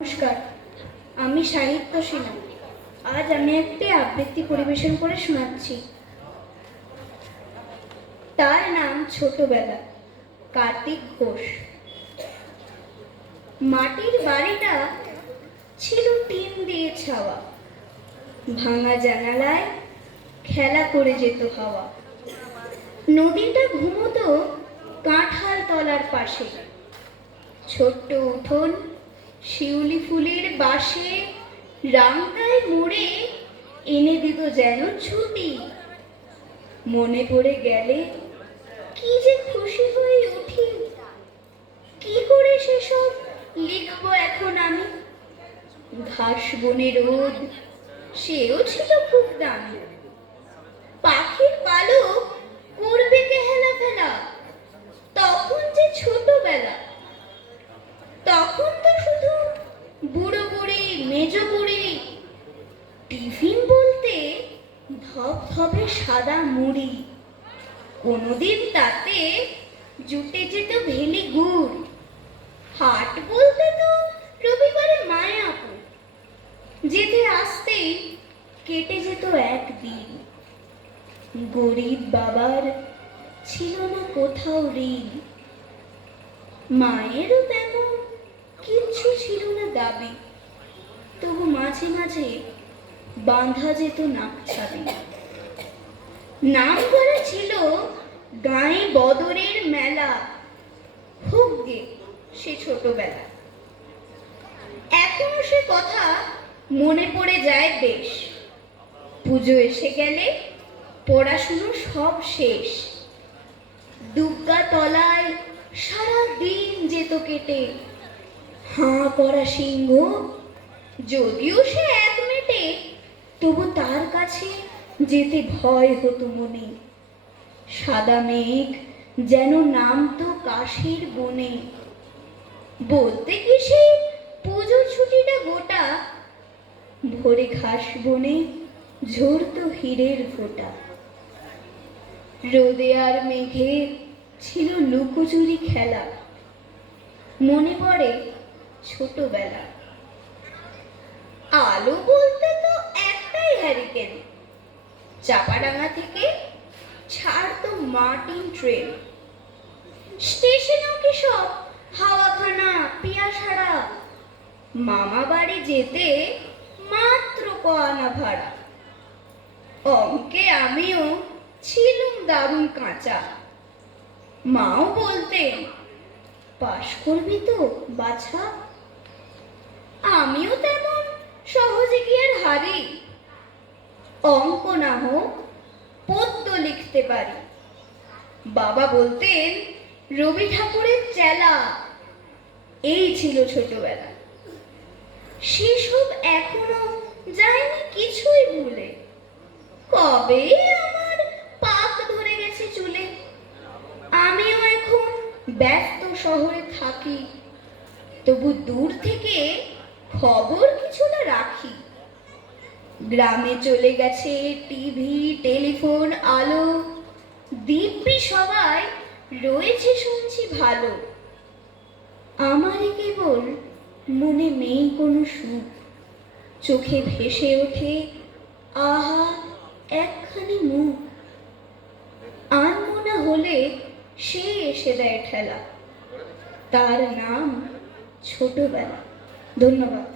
নমস্কার, আমি সাহিত্য সেনা। আজ আমি একটি আবৃত্তি পরিবেশন করে শোনাচ্ছি। তার নাম ছোটবেলা। কার্তিক ঘোষ। মাটির বাড়িটা ছিল টিন দিয়ে ছাওয়া। ভাঙা জানালায় খেলা করে যেত হাওয়া। নদীটা ঘুমোতো কাঁঠাল তলার পাশে। ছোট্ট উঠোন শিউলি ফুলের বাসে রাঙায় মোড়ে এনে দিত যেন ছুটি। মনে পড়ে গেলে কি যে খুশি হয়ে উঠি। কি করে সেসব লিখবো এখন আমি। ঘাস বনে রোদ, সেও ছিল খুব দামি। পাখির পালক করবে কে হেলা ফেলা, তখন যে ছোটবেলা। তখন তো শুধু বুড়ো বুড়ি মেজো বুড়ি, টিফিন বলতে ধপধপে সাদা মুড়ি। কোনোদিন তাতে জুটে যেত ভেলি গুড়। হাট বলতে তো রবিবারে মায়াপুর। যেতে আসতেই কেটে যেত একদিন। গরিব বাবার ছিল না কোথাও ঋণ। মায়েরও তেমন কিচ্ছু ছিল না দাবি। তবু মাঝে মাঝে বাঁধা যেত নাক ছাবি। নাম করা ছিল গায়ে বদরের মেলা। হোক গে সে ছোটবেলা। এখনো সে কথা মনে পড়ে যায় বেশ। পুজো এসে গেলে পড়াশুনো সব শেষ। দুর্গা তলায় সারা দিন যেত কেটে। হাঁ করা সিংহ, যদিও সে এক মেটে, তবু তার কাছে যেতে ভয় হতো মনে। সাদা মেঘ যেন নামতো কাশির বনে। বলতে কি সেই পুজোর ছুটিটা গোটা। ভোরে ঘাস বনে ঝরতো হীরের ফোঁটা। রোদে আর মেঘে ছিল লুকোচুরি খেলা। মনে পড়ে ছোটবেলা। আলো বলতে তো একটাই হ্যারিকেন। চাপাডাঙ্গা থেকে ছাড়তো মার্টিন ট্রেন। স্টেশনেও কি সব হাওয়াখানা পিয়াসারা। মামা বাড়ি যেতে মাত্র কআনা ভাড়া। অঙ্কে আমিও ছিলুম দারুণ কাঁচা। মাও বলতেন, পাশ করবি তো বাছা। আমিও তেমন সহজে কি আর হারি। অঙ্ক না হোক পদ্য লিখতে পারি। বাবা বলতেন রবি ঠাকুরের চেলা। এই ছিল ছোটবেলা। সেসব এখনো যায়নি কিছুই ভুলে। কবে আমার পাক ধরে গেছে চুলে। আমিও এখন ব্যস্ত শহরে থাকি, তবু দূর থেকে খবর কিছুটা রাখি। গ্রামে চলে গেছে টিভি টেলিফোন আলো। দিব্যি সবাই রয়েছে শুনছি ভালো। আমারই কেবল মনে নেই কোনো সুখ। চোখে ভেসে ওঠে আহা একখানি মুখ। আনমনা হলে সে এসে দেয় ঠেলা। তার নাম ছোটবেলা। ধন্যবাদ।